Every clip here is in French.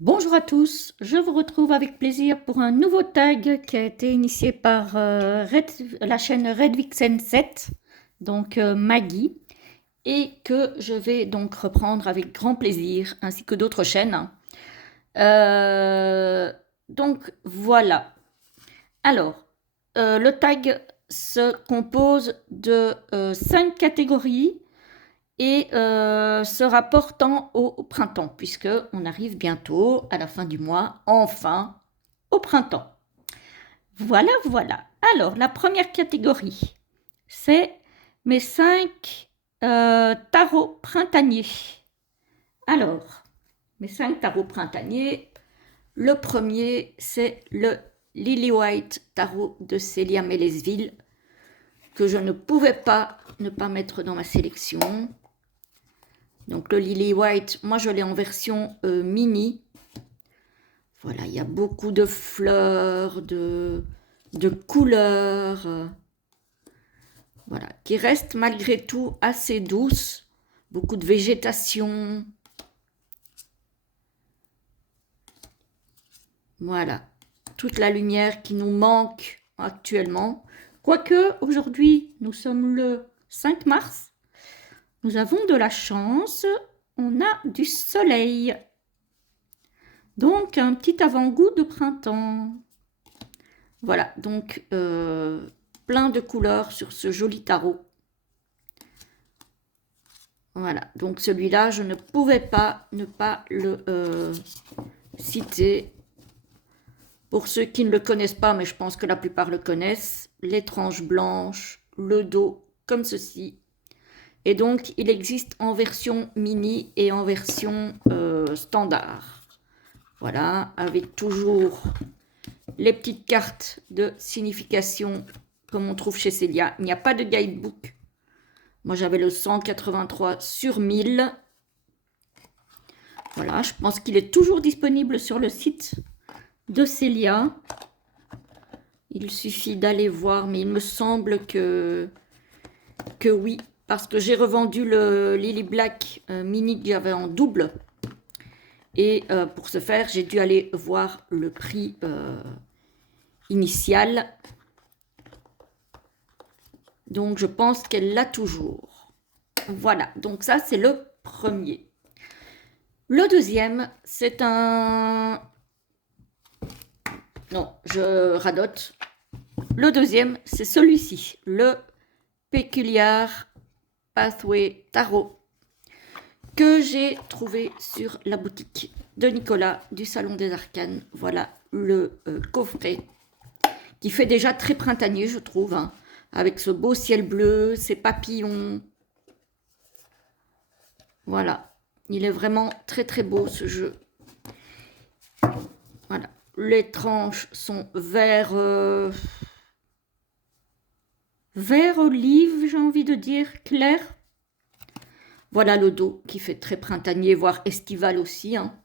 Bonjour à tous, je vous retrouve avec plaisir pour un nouveau tag qui a été initié par la chaîne Redvixen 7, donc Maggie, et que je vais donc reprendre avec grand plaisir, ainsi que d'autres chaînes. Euh, donc voilà. Alors, le tag se compose de 5 catégories et se rapportant au printemps, puisque on arrive bientôt à la fin du mois, enfin au printemps. Voilà, voilà. Alors, la première catégorie, c'est mes 5 tarots printaniers. Alors, mes 5 tarots printaniers, le premier, c'est le Lily White tarot de Célia Mélesville, que je ne pouvais pas ne pas mettre dans ma sélection. Donc le Lily White, moi je l'ai en version mini. Voilà, il y a beaucoup de fleurs, de couleurs, voilà, qui restent malgré tout assez douces. Beaucoup de végétation. Voilà, toute la lumière qui nous manque actuellement. Quoique aujourd'hui, nous sommes le 5 mars, nous avons de la chance, on a du soleil. Donc un petit avant-goût de printemps. Voilà, donc plein de couleurs sur ce joli tarot. Voilà, donc celui-là, je ne pouvais pas ne pas le citer. Pour ceux qui ne le connaissent pas, mais je pense que la plupart le connaissent, les tranches blanches, le dos comme ceci. Et donc, il existe en version mini et en version standard. Voilà, avec toujours les petites cartes de signification comme on trouve chez Célia. Il n'y a pas de guidebook. Moi, j'avais le 183 sur 1000. Voilà, je pense qu'il est toujours disponible sur le site de Célia. Il suffit d'aller voir, mais il me semble que oui, parce que j'ai revendu le Lily Black mini que j'avais en double. Et pour ce faire, j'ai dû aller voir le prix initial. Donc, je pense qu'elle l'a toujours. Voilà, donc ça, c'est le premier. Le deuxième, c'est un... Non, je radote. Le deuxième, c'est celui-ci, le Peculiar Pathway Tarot, que j'ai trouvé sur la boutique de Nicolas du Salon des Arcanes. Voilà le coffret qui fait déjà très printanier, je trouve, hein, avec ce beau ciel bleu, ces papillons. Voilà, il est vraiment très très beau ce jeu. Voilà, les tranches sont vert olive, j'ai envie de dire, clair. Voilà le dos qui fait très printanier, voire estival aussi, hein.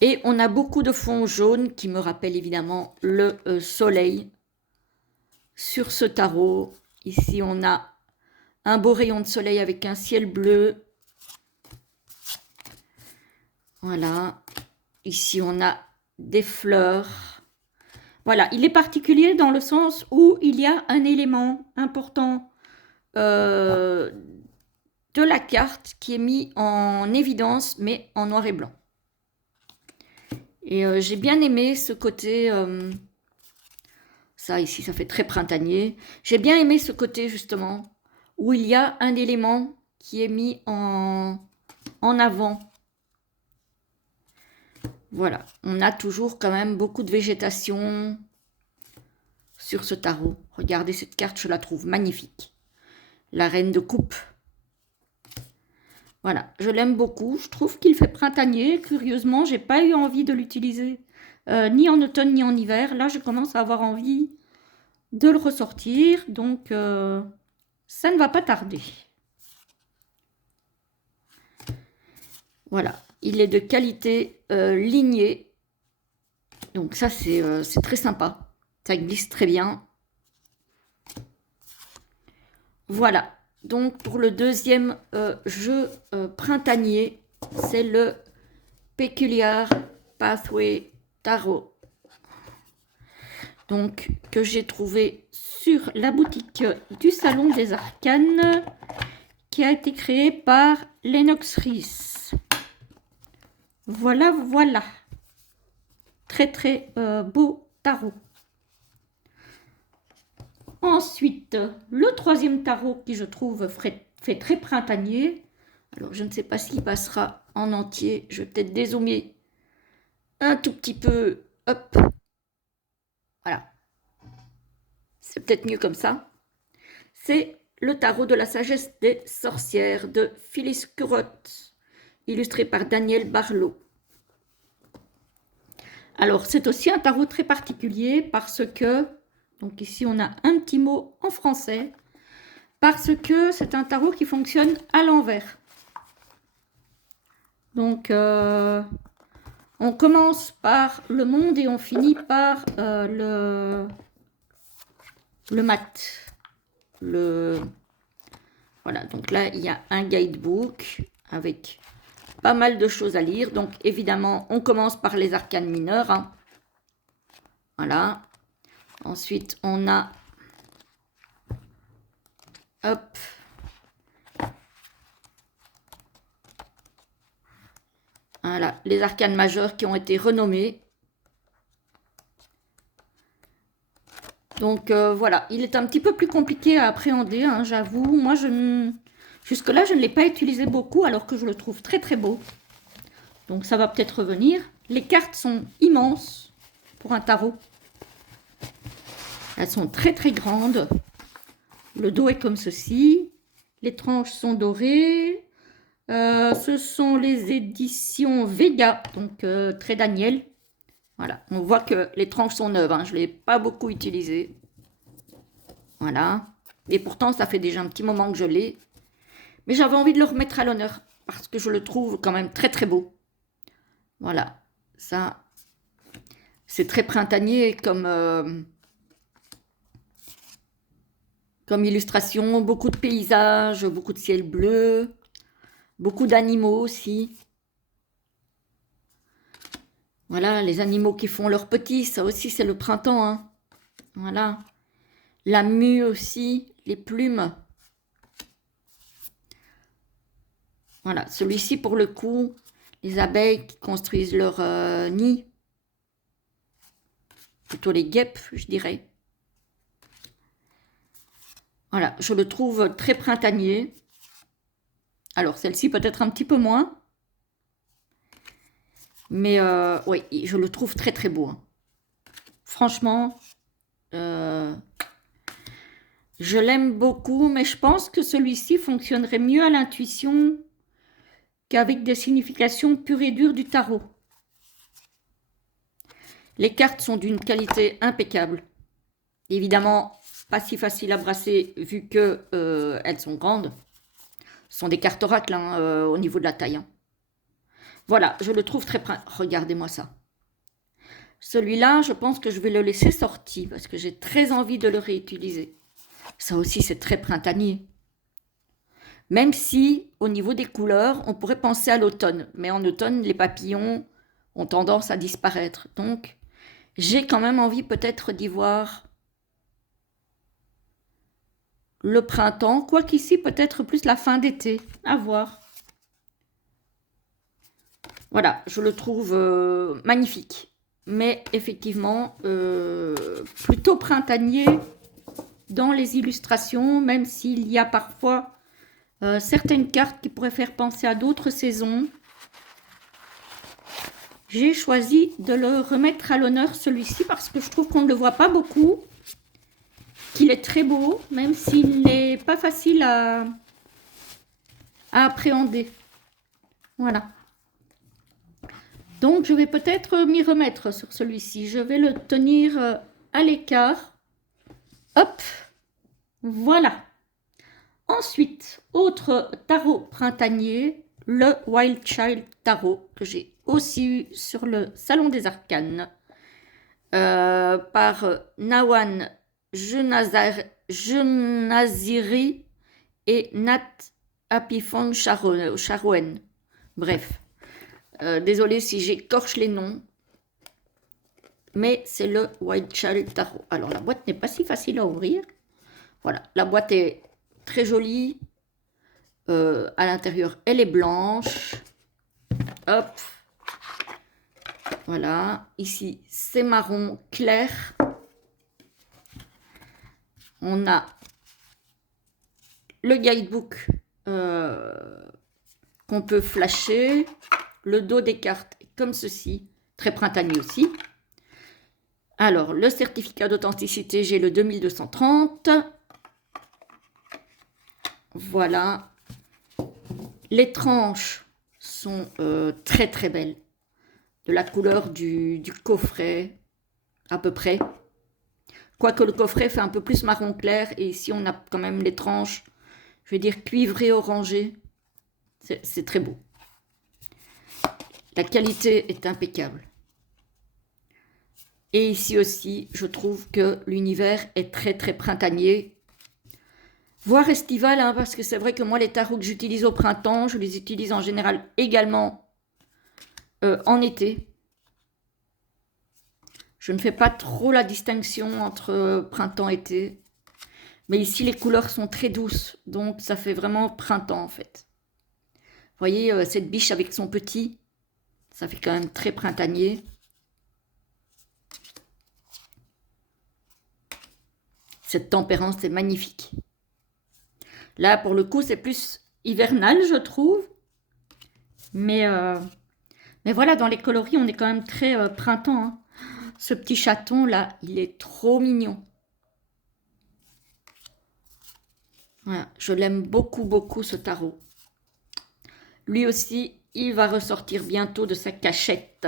Et on a beaucoup de fonds jaunes qui me rappellent évidemment le soleil sur ce tarot. Ici, on a un beau rayon de soleil avec un ciel bleu. Voilà. Ici, on a des fleurs. Voilà, il est particulier dans le sens où il y a un élément important de la carte qui est mis en évidence, mais en noir et blanc. Et j'ai bien aimé ce côté... ça ici, ça fait très printanier. J'ai bien aimé ce côté justement où il y a un élément qui est mis en avant. Voilà, on a toujours quand même beaucoup de végétation sur ce tarot. Regardez cette carte, je la trouve magnifique. La reine de coupe. Voilà, je l'aime beaucoup. Je trouve qu'il fait printanier. Curieusement, j'ai pas eu envie de l'utiliser ni en automne ni en hiver. Là, je commence à avoir envie de le ressortir. Donc, ça ne va pas tarder. Voilà, il est de qualité lignée. Donc ça, c'est très sympa. Ça glisse très bien. Voilà, donc pour le deuxième jeu printanier, c'est le Peculiar Pathway Tarot. Donc, que j'ai trouvé sur la boutique du Salon des Arcanes, qui a été créée par Lennox Rees. Voilà, voilà. Très, très beau tarot. Ensuite, le troisième tarot qui, je trouve, fait très printanier. Alors, je ne sais pas s'il passera en entier. Je vais peut-être dézoomer un tout petit peu. Hop. Voilà. C'est peut-être mieux comme ça. C'est le tarot de la sagesse des sorcières de Phyllis Curot, illustré par Daniel Barlow. Alors, c'est aussi un tarot très particulier parce que, donc ici on a un petit mot en français, parce que c'est un tarot qui fonctionne à l'envers. Donc, on commence par le monde et on finit par le mat. Voilà, donc là, il y a un guidebook avec pas mal de choses à lire. Donc, évidemment, on commence par les arcanes mineures. Hein. Voilà. Ensuite, on a... Hop. Voilà, les arcanes majeures qui ont été renommés. Donc, voilà, il est un petit peu plus compliqué à appréhender, hein, j'avoue. Moi, jusque-là, je ne l'ai pas utilisé beaucoup, alors que je le trouve très, très beau. Donc, ça va peut-être revenir. Les cartes sont immenses pour un tarot. Elles sont très, très grandes. Le dos est comme ceci. Les tranches sont dorées. Ce sont les éditions Vega, donc très Daniel. Voilà, on voit que les tranches sont neuves, hein. Je ne l'ai pas beaucoup utilisé. Voilà, et pourtant ça fait déjà un petit moment que je l'ai. Mais j'avais envie de le remettre à l'honneur, parce que je le trouve quand même très très beau. Voilà, ça, c'est très printanier comme illustration. Beaucoup de paysages, beaucoup de ciel bleu, beaucoup d'animaux aussi. Voilà, les animaux qui font leurs petits, ça aussi c'est le printemps. Hein. Voilà. La mue aussi, les plumes. Voilà, celui-ci pour le coup, les abeilles qui construisent leur nid. Plutôt les guêpes, je dirais. Voilà, je le trouve très printanier. Alors celle-ci peut-être un petit peu moins. Mais oui, je le trouve très très beau. Hein. Franchement, je l'aime beaucoup, mais je pense que celui-ci fonctionnerait mieux à l'intuition qu'avec des significations pures et dures du tarot. Les cartes sont d'une qualité impeccable. Évidemment, pas si facile à brasser vu que elles sont grandes. Ce sont des cartes oracles hein, au niveau de la taille. Hein. Voilà, je le trouve très... Regardez-moi ça. Celui-là, je pense que je vais le laisser sorti parce que j'ai très envie de le réutiliser. Ça aussi, c'est très printanier. Même si, au niveau des couleurs, on pourrait penser à l'automne. Mais en automne, les papillons ont tendance à disparaître. Donc, j'ai quand même envie peut-être d'y voir le printemps. Quoiqu'ici, peut-être plus la fin d'été. À voir. Voilà, je le trouve magnifique. Mais effectivement, plutôt printanier dans les illustrations, même s'il y a parfois certaines cartes qui pourraient faire penser à d'autres saisons. J'ai choisi de le remettre à l'honneur celui-ci parce que je trouve qu'on ne le voit pas beaucoup, qu'il est très beau, même s'il n'est pas facile à appréhender. Voilà. Donc, je vais peut-être m'y remettre sur celui-ci. Je vais le tenir à l'écart. Hop, voilà. Ensuite, autre tarot printanier, le Wild Child Tarot, que j'ai aussi eu sur le Salon des Arcanes, par Nawan Jenaziri et Nat Apifon Charouen. Bref. Désolée si j'écorche les noms. Mais c'est le Wild Child Tarot. Alors, la boîte n'est pas si facile à ouvrir. Voilà, la boîte est très jolie. À l'intérieur, elle est blanche. Hop. Voilà, ici, c'est marron clair. On a le guidebook qu'on peut flasher. Le dos des cartes est comme ceci, très printanier aussi. Alors, le certificat d'authenticité, j'ai le 2230. Voilà. Les tranches sont très très belles. De la couleur du coffret, à peu près. Quoique le coffret fait un peu plus marron clair. Et ici, on a quand même les tranches, je vais dire cuivré orangé. C'est très beau. La qualité est impeccable. Et ici aussi, je trouve que l'univers est très très printanier. Voire estival, hein, parce que c'est vrai que moi, les tarots que j'utilise au printemps, je les utilise en général également en été. Je ne fais pas trop la distinction entre printemps et été. Mais ici, les couleurs sont très douces, donc ça fait vraiment printemps en fait. Vous voyez, cette biche avec son petit, ça fait quand même très printanier. Cette tempérance est magnifique. Là, pour le coup, c'est plus hivernal, je trouve. Mais voilà, dans les coloris, on est quand même très printemps. Hein. Ce petit chaton, là, il est trop mignon. Voilà, je l'aime beaucoup, beaucoup, ce tarot. Lui aussi, il va ressortir bientôt de sa cachette.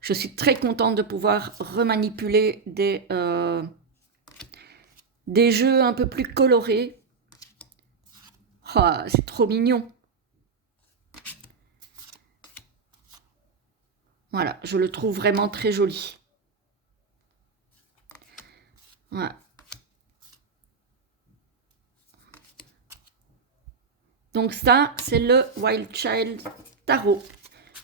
Je suis très contente de pouvoir remanipuler des jeux un peu plus colorés. Oh, c'est trop mignon. Voilà, je le trouve vraiment très joli. Voilà. Donc ça, c'est le Wild Child Tarot.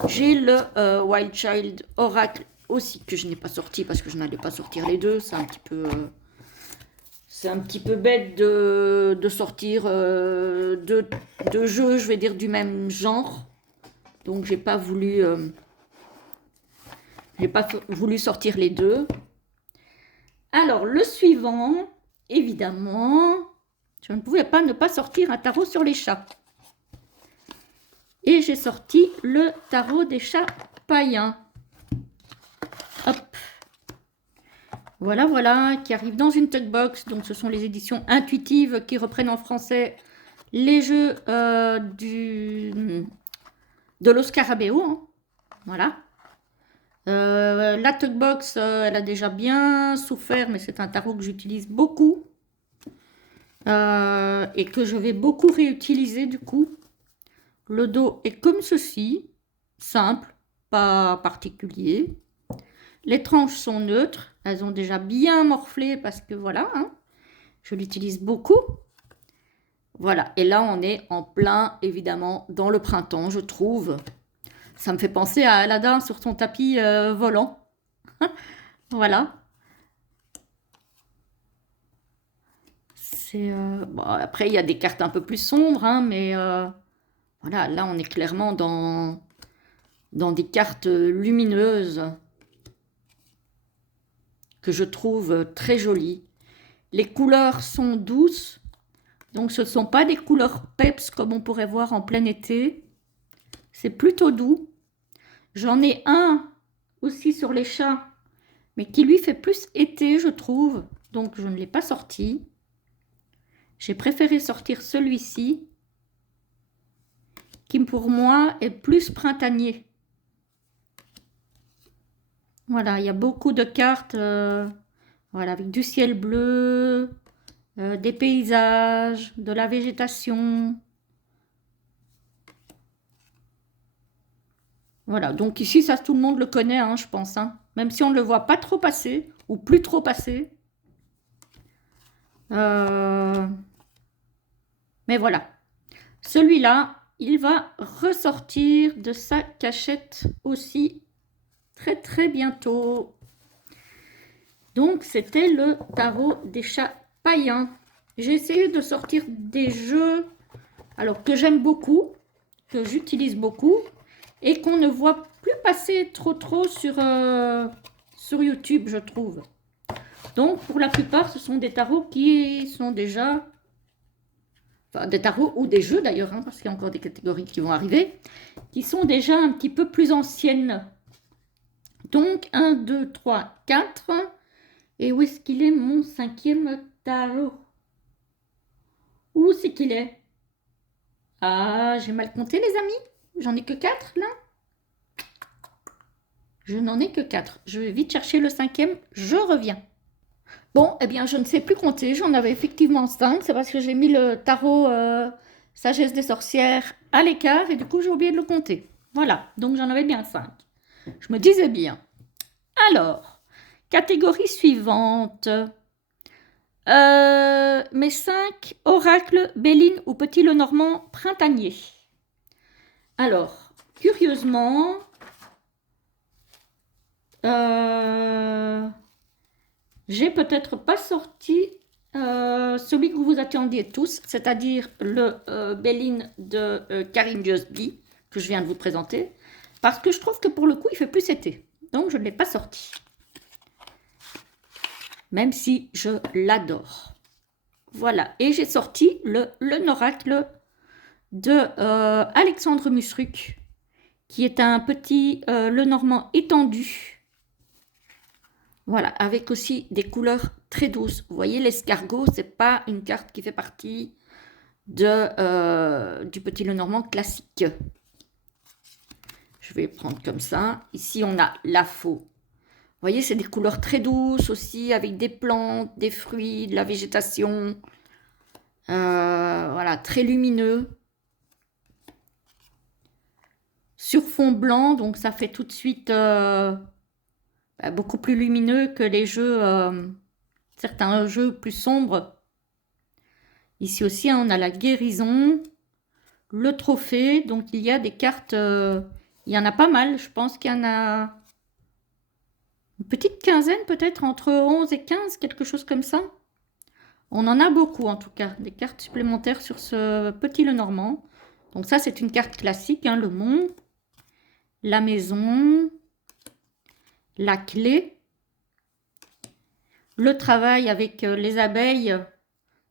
J'ai le Wild Child Oracle aussi, que je n'ai pas sorti parce que je n'allais pas sortir les deux. C'est un petit peu bête de sortir deux jeux, je vais dire, du même genre. Donc, j'ai pas voulu sortir les deux. Alors, le suivant, évidemment, je ne pouvais pas ne pas sortir un tarot sur les chats. Et j'ai sorti le tarot des chats païens. Hop. Voilà, voilà, qui arrive dans une tugbox. Donc, ce sont les éditions intuitives qui reprennent en français les jeux de Los Scarabeo. Hein. Voilà. La tugbox, elle a déjà bien souffert, mais c'est un tarot que j'utilise beaucoup. Et que je vais beaucoup réutiliser du coup. Le dos est comme ceci, simple, pas particulier. Les tranches sont neutres, elles ont déjà bien morflé parce que voilà, hein, je l'utilise beaucoup. Voilà, et là on est en plein, évidemment, dans le printemps, je trouve. Ça me fait penser à Aladdin sur son tapis volant. Voilà. Bon, après, il y a des cartes un peu plus sombres, hein, mais voilà, là on est clairement dans des cartes lumineuses que je trouve très jolies. Les couleurs sont douces, donc ce ne sont pas des couleurs peps comme on pourrait voir en plein été. C'est plutôt doux. J'en ai un aussi sur les chats, mais qui lui fait plus été, je trouve. Donc je ne l'ai pas sorti. J'ai préféré sortir celui-ci, qui pour moi est plus printanier. Voilà, il y a beaucoup de cartes voilà, avec du ciel bleu, des paysages, de la végétation. Voilà, donc ici, ça, tout le monde le connaît, hein, je pense. Hein. Même si on ne le voit pas trop passer, ou plus trop passer. Mais voilà. Celui-là, il va ressortir de sa cachette aussi très très bientôt. Donc c'était le tarot des chats païens. J'ai essayé de sortir des jeux alors que j'aime beaucoup, que j'utilise beaucoup et qu'on ne voit plus passer trop sur YouTube, je trouve. Donc pour la plupart, ce sont des tarots qui sont déjà... Enfin, des tarots ou des jeux d'ailleurs, hein, parce qu'il y a encore des catégories qui vont arriver, qui sont déjà un petit peu plus anciennes. Donc 1, 2, 3, 4... Et où est-ce qu'il est mon 5e tarot? Où c'est qu'il est? Ah, j'ai mal compté les amis. J'en ai que 4 là. Je n'en ai que 4. Je vais vite chercher le 5e. Je reviens. Bon, eh bien, je ne sais plus compter. J'en avais effectivement 5. C'est parce que j'ai mis le tarot Sagesse des sorcières à l'écart et du coup, j'ai oublié de le compter. Voilà, donc j'en avais bien 5. Je me disais bien. Alors, catégorie suivante. Mes 5 oracles, Béline ou Petit Lenormand printanier. Alors, curieusement, j'ai peut-être pas sorti celui que vous attendiez tous, c'est-à-dire le Béline de Karim Diosby, que je viens de vous présenter, parce que je trouve que pour le coup, il fait plus été. Donc, je ne l'ai pas sorti. Même si je l'adore. Voilà, et j'ai sorti le oracle de Alexandre Musruc, qui est un petit Lenormand étendu. Voilà, avec aussi des couleurs très douces. Vous voyez, l'escargot, c'est pas une carte qui fait partie du petit Lenormand classique. Je vais prendre comme ça. Ici, on a la faux. Vous voyez, c'est des couleurs très douces aussi, avec des plantes, des fruits, de la végétation. Voilà, très lumineux. Sur fond blanc, donc ça fait tout de suite beaucoup plus lumineux que les jeux, certains jeux plus sombres. Ici aussi, hein, on a la guérison, le trophée, donc il y a des cartes, il y en a pas mal, je pense qu'il y en a une petite quinzaine peut-être, entre 11 et 15, quelque chose comme ça. On en a beaucoup en tout cas, des cartes supplémentaires sur ce petit Lenormand. Donc ça, c'est une carte classique, hein, le mont, la maison, la clé, le travail avec les abeilles.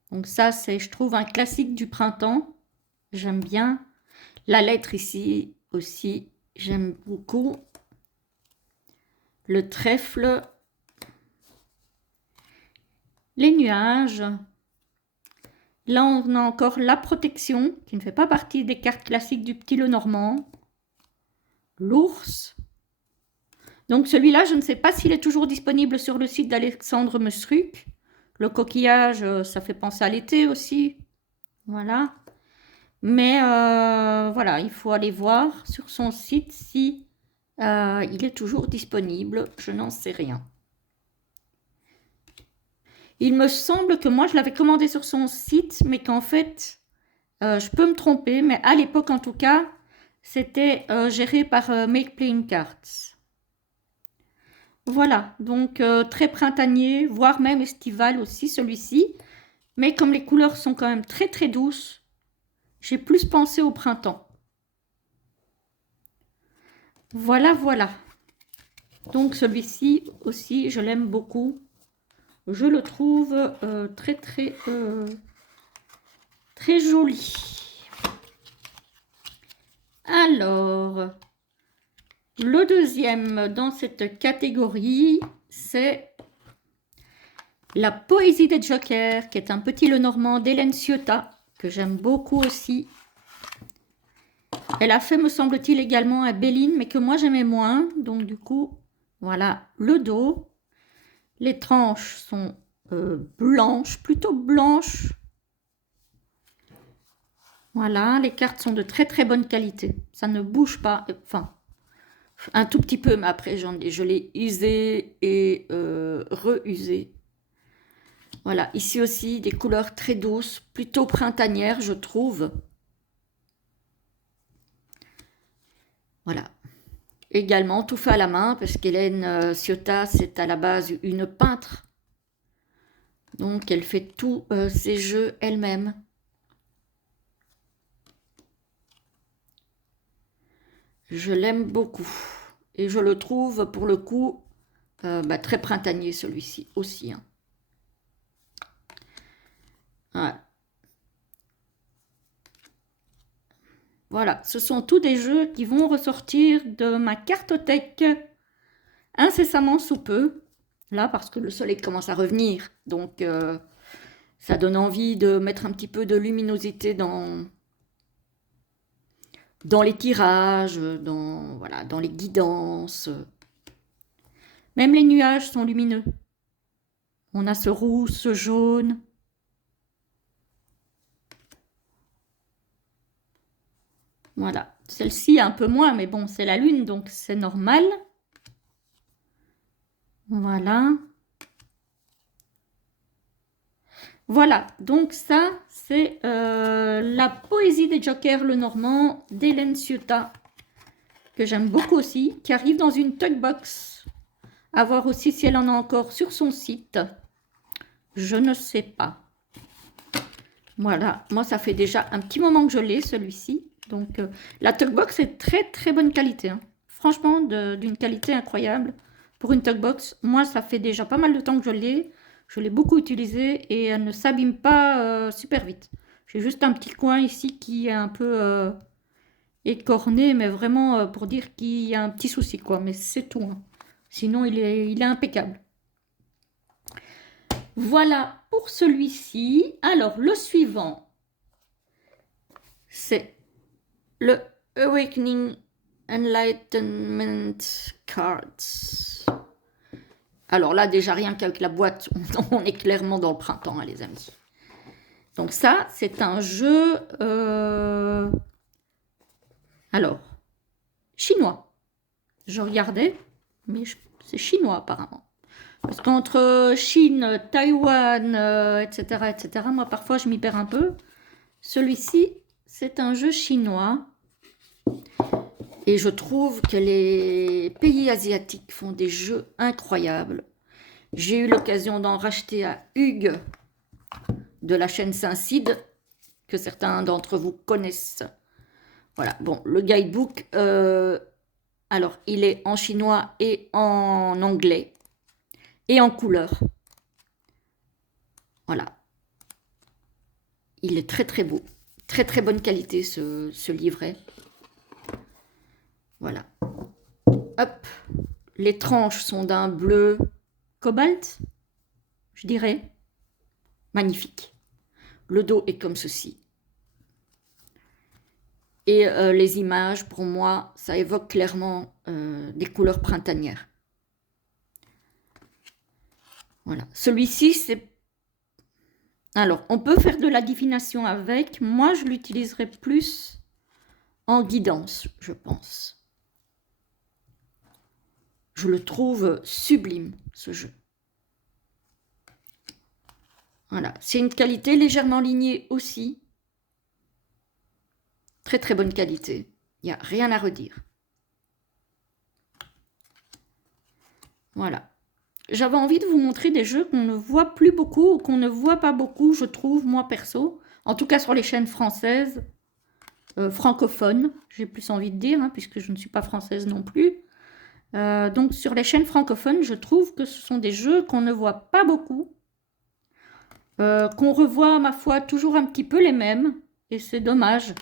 Donc ça, c'est, je trouve, un classique du printemps. J'aime bien. La lettre ici aussi, j'aime beaucoup. Le trèfle. Les nuages. Là, on a encore la protection, qui ne fait pas partie des cartes classiques du petit Lenormand. L'ours. Donc celui-là, je ne sais pas s'il est toujours disponible sur le site d'Alexandre Musruc. Le coquillage, ça fait penser à l'été aussi. Voilà. Mais voilà, il faut aller voir sur son site si il est toujours disponible. Je n'en sais rien. Il me semble que moi, je l'avais commandé sur son site, mais qu'en fait, je peux me tromper, mais à l'époque en tout cas, c'était géré par Make Playing Cards. Voilà, donc très printanier, voire même estival aussi celui-ci. Mais comme les couleurs sont quand même très très douces, j'ai plus pensé au printemps. Voilà, voilà. Donc celui-ci aussi, je l'aime beaucoup. Je le trouve très très très joli. Alors, le deuxième dans cette catégorie, c'est La poésie des jokers, qui est un petit Lenormand d'Hélène Ciotat, que j'aime beaucoup aussi. Elle a fait, me semble-t-il, également un Béline, mais que moi j'aimais moins. Donc du coup, voilà le dos. Les tranches sont blanches, plutôt blanches. Voilà, les cartes sont de très très bonne qualité. Ça ne bouge pas, enfin, un tout petit peu, mais après je l'ai usé et reusé. Voilà, ici aussi des couleurs très douces, plutôt printanières, je trouve. Voilà. Également tout fait à la main parce qu'Hélène Ciotat, c'est à la base une peintre. Donc elle fait tous ses jeux elle-même. Je l'aime beaucoup. Et je le trouve pour le coup très printanier celui-ci aussi. Hein. Voilà. Voilà, ce sont tous des jeux qui vont ressortir de ma cartothèque incessamment sous peu. Là, parce que le soleil commence à revenir. Donc, ça donne envie de mettre un petit peu de luminosité dans les tirages, voilà, dans les guidances. Même les nuages sont lumineux. On a ce rouge, ce jaune. Voilà. Celle-ci un peu moins, mais bon, c'est la lune, donc c'est normal. Voilà. Voilà, donc ça, c'est la poésie des Jokers le Normand d'Hélène Ciotat, que j'aime beaucoup aussi, qui arrive dans une Tugbox. À voir aussi si elle en a encore sur son site. Je ne sais pas. Voilà, moi ça fait déjà un petit moment que je l'ai, celui-ci. Donc la Tugbox est très très bonne qualité. Hein. Franchement, d'une qualité incroyable. Pour une Tugbox, moi ça fait déjà pas mal de temps que je l'ai. Je l'ai beaucoup utilisée et elle ne s'abîme pas super vite. J'ai juste un petit coin ici qui est un peu écorné, mais vraiment pour dire qu'il y a un petit souci, quoi. Mais c'est tout. Hein. Sinon, il est impeccable. Voilà pour celui-ci. Alors, le suivant, c'est le Awakening Enlightenment Cards. Alors là, déjà, rien qu'avec la boîte, on est clairement dans le printemps, hein, les amis. Donc ça, c'est un jeu... Alors, chinois. Je regardais, mais c'est chinois apparemment. Parce qu'entre Chine, Taïwan, etc., moi parfois je m'y perds un peu. Celui-ci, c'est un jeu chinois. Et je trouve que les pays asiatiques font des jeux incroyables. J'ai eu l'occasion d'en racheter à Hugues de la chaîne Saint-Cide, que certains d'entre vous connaissent. Voilà, bon, le guidebook, alors il est en chinois et en anglais et en couleur. Voilà. Il est très très beau. Très très bonne qualité ce livret. Voilà. Hop. Les tranches sont d'un bleu cobalt, je dirais. Magnifique. Le dos est comme ceci. Et les images, pour moi, ça évoque clairement des couleurs printanières. Voilà. Celui-ci, c'est... Alors, on peut faire de la divination avec. Moi, je l'utiliserai plus en guidance, je pense. Je le trouve sublime, ce jeu. Voilà. C'est une qualité légèrement lignée aussi. Très très bonne qualité. Il n'y a rien à redire. Voilà. J'avais envie de vous montrer des jeux qu'on ne voit plus beaucoup ou qu'on ne voit pas beaucoup, je trouve, moi perso. En tout cas sur les chaînes françaises, francophones, j'ai plus envie de dire, hein, puisque je ne suis pas française non plus. Donc sur les chaînes francophones, je trouve que ce sont des jeux qu'on ne voit pas beaucoup, qu'on revoit, ma foi, toujours un petit peu les mêmes, et c'est dommage.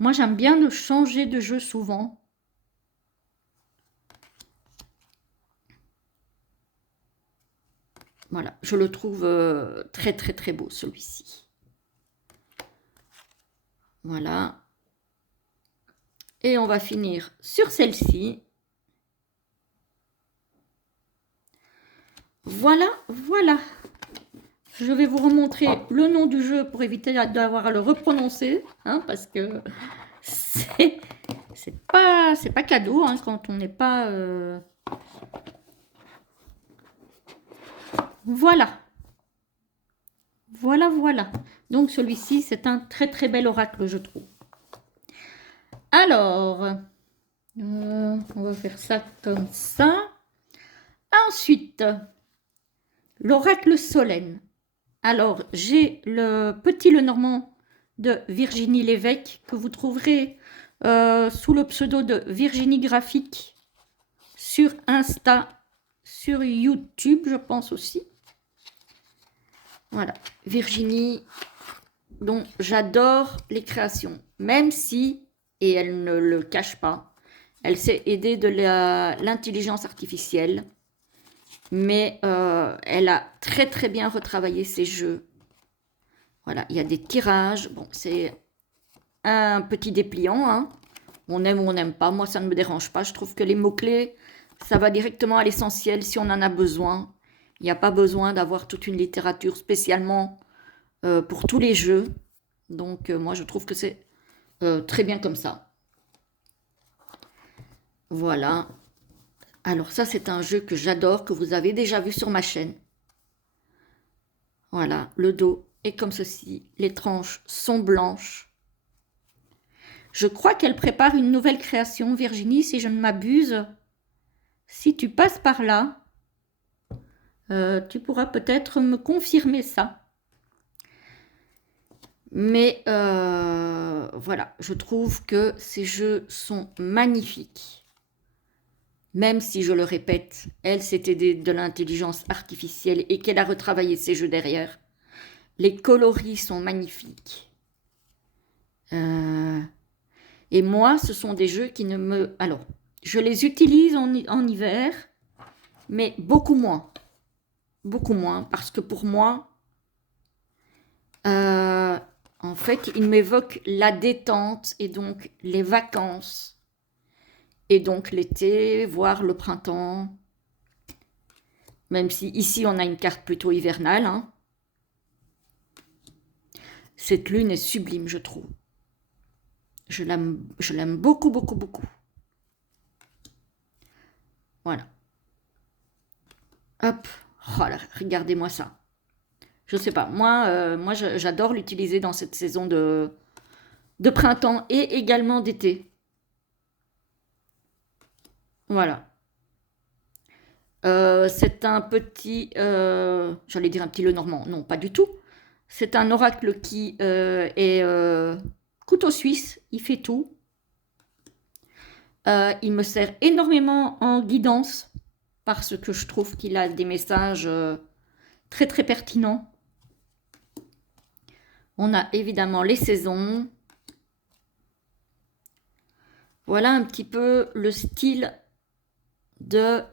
Moi, j'aime bien de changer de jeu souvent. Voilà, je le trouve très très très beau celui-ci. Voilà. Et on va finir sur celle-ci. Voilà, voilà. Je vais vous remontrer le nom du jeu pour éviter d'avoir à le reprononcer, hein, parce que c'est pas cadeau hein, quand on n'est pas... Voilà. Voilà, voilà. Donc celui-ci, c'est un très très bel oracle, je trouve. Alors, on va faire ça comme ça. Ensuite, l'oracle Solène. Alors, j'ai le petit Lenormand de Virginie Lévesque que vous trouverez sous le pseudo de Virginie Graphique sur Insta, sur YouTube, je pense aussi. Voilà, Virginie, dont j'adore les créations, même si, et elle ne le cache pas, elle s'est aidée de l'intelligence artificielle, mais elle a très très bien retravaillé ses jeux. Voilà, il y a des tirages, bon, c'est un petit dépliant, hein. On aime ou on n'aime pas, moi ça ne me dérange pas, je trouve que les mots-clés, ça va directement à l'essentiel si on en a besoin. Il n'y a pas besoin d'avoir toute une littérature spécialement pour tous les jeux. Donc moi je trouve que c'est très bien comme ça. Voilà. Alors ça c'est un jeu que j'adore, que vous avez déjà vu sur ma chaîne. Voilà, le dos est comme ceci, les tranches sont blanches. Je crois qu'elle prépare une nouvelle création, Virginie, si je ne m'abuse. Si tu passes par là, tu pourras peut-être me confirmer ça. Mais voilà, je trouve que ces jeux sont magnifiques. Même si, je le répète, elle s'est aidée de l'intelligence artificielle et qu'elle a retravaillé ses jeux derrière. Les coloris sont magnifiques. Et moi, ce sont des jeux qui ne me... Alors, je les utilise en hiver, mais beaucoup moins. Beaucoup moins, parce que pour moi, en fait, ils m'évoquent la détente et donc les vacances. Et donc l'été, voire le printemps. Même si ici, on a une carte plutôt hivernale. Hein. Cette lune est sublime, je trouve. Je l'aime beaucoup, beaucoup, beaucoup. Voilà. Hop. Oh là, regardez-moi ça. Je sais pas, moi j'adore l'utiliser dans cette saison de printemps et également d'été. Voilà. C'est un petit, j'allais dire un petit Lenormand, non pas du tout. C'est un oracle qui est couteau suisse, il fait tout. Il me sert énormément en guidance parce que je trouve qu'il a des messages très très pertinents. On a évidemment les saisons. Voilà un petit peu le style de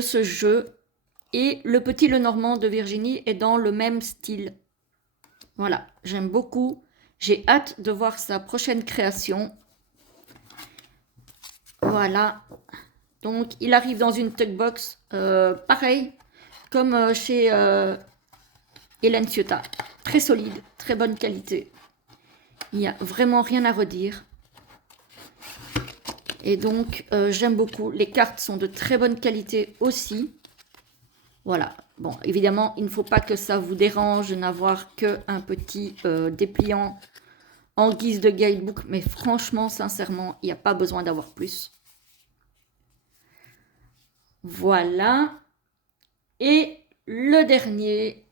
ce jeu. Et le petit Lenormand de Virginie est dans le même style. Voilà, j'aime beaucoup. J'ai hâte de voir sa prochaine création. Voilà. Donc, il arrive dans une tugbox, pareil, comme chez Hélène Ciotat. Très solide, très bonne qualité. Il n'y a vraiment rien à redire. Et donc, j'aime beaucoup. Les cartes sont de très bonne qualité aussi. Voilà. Bon, évidemment, il ne faut pas que ça vous dérange de n'avoir qu'un petit dépliant en guise de guidebook. Mais franchement, sincèrement, il n'y a pas besoin d'avoir plus. Voilà. Et le dernier